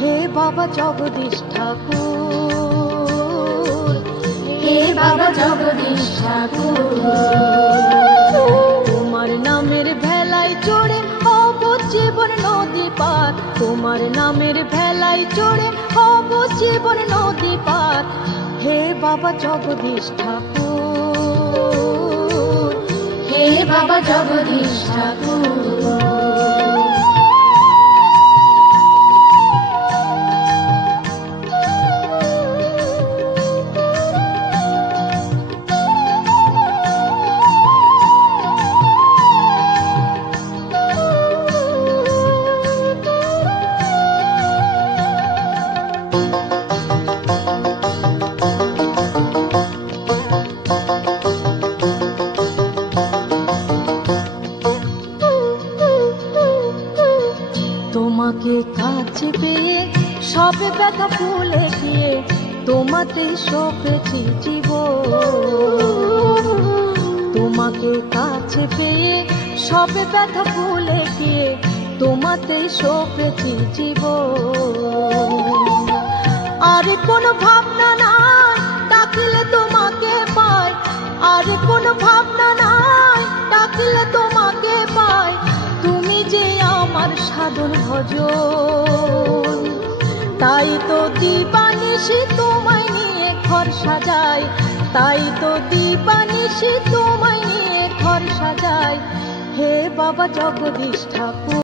হে বাবা জগদীশ ঠাকুর, হে বাবা জগদীশ ঠাকুর, তোমার নামের ভেলায় চড়ে হব জীবন নদী পার, তোমার নামের ভেলায় চড়ে হব জীবন নদী পার। হে বাবা জগদীশ ঠাকুর, হে বাবা জগদীশ ঠাকুর। তোমাকে কাছে পেয়ে সব ব্যথা ভুলে গিয়ে তোমাতে সপেছি জীবন, তোমাকে কাছে পেয়ে সব ব্যথা ভুলে গিয়ে তোমাতে সপেছি জীবন। আর কোনো ভাবনা নাই ডাকলে তোমাকে পাই, আর কোনো ভাবনা নাই ডাকলে তোমাকে পাই। তুমি যে আমার সাধন ভজন, তাই তো দিবানিশি তোমায় নিয়ে ঘর সাজাই, তাই তো দিবানিশি তোমায় নিয়ে ঘর সাজাই। হে বাবা জগদীশ ঠাকুর।